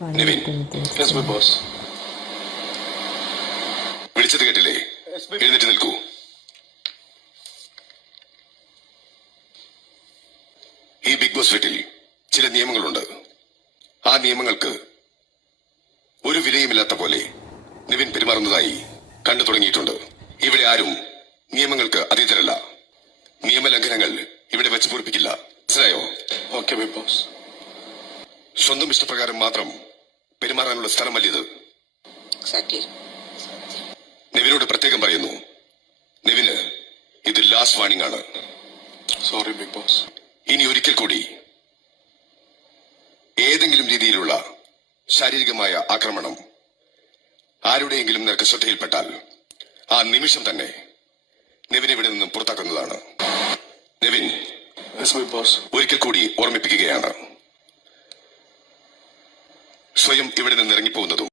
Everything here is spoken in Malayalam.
ബോസ് വിളിച്ചത് കേട്ടില്ലേ? എഴുന്നേറ്റ് നിൽക്കൂ. ഈ ബിഗ് ബോസ് വീട്ടിൽ ചില നിയമങ്ങളുണ്ട്. ആ നിയമങ്ങൾക്ക് ഒരു വിലയുമില്ലാത്ത പോലെ നിവിൻ പെരുമാറുന്നതായി കണ്ടു തുടങ്ങിയിട്ടുണ്ട്. ഇവിടെ ആരും നിയമങ്ങൾക്ക് അതീതരല്ല. നിയമലംഘനങ്ങൾ ഇവിടെ വെച്ച് പൊറിപ്പിക്കില്ല മനസ്സിലായോ? ഓക്കെ ബിഗ് ബോസ് സ്വന്തം ഇഷ്ടപ്രകാരം മാത്രം പെരുമാറാനുള്ള സ്ഥലമല്ല ഇത് നെവിനോട് നിവിനോട് പ്രത്യേകം പറയുന്നു. നെവിന് ഇത് ലാസ്റ്റ് വാണിംഗ് ആണ്. സോറി ബിഗ് ബോസ് ഇനി ഒരിക്കൽ കൂടി ഏതെങ്കിലും രീതിയിലുള്ള ശാരീരികമായ ആക്രമണം ആരുടെയെങ്കിലും നിനക്ക് ശ്രദ്ധയിൽപ്പെട്ടാൽ ആ നിമിഷം തന്നെ നെവിനെ ഇവിടെ നിന്നും പുറത്താക്കുന്നതാണ്. നെവിൻ ഒരിക്കൽ കൂടി ഓർമ്മിപ്പിക്കുകയാണ്. സ്വയം ഇവിടെ നിന്ന് ഇറങ്ങിപ്പോകുന്നതും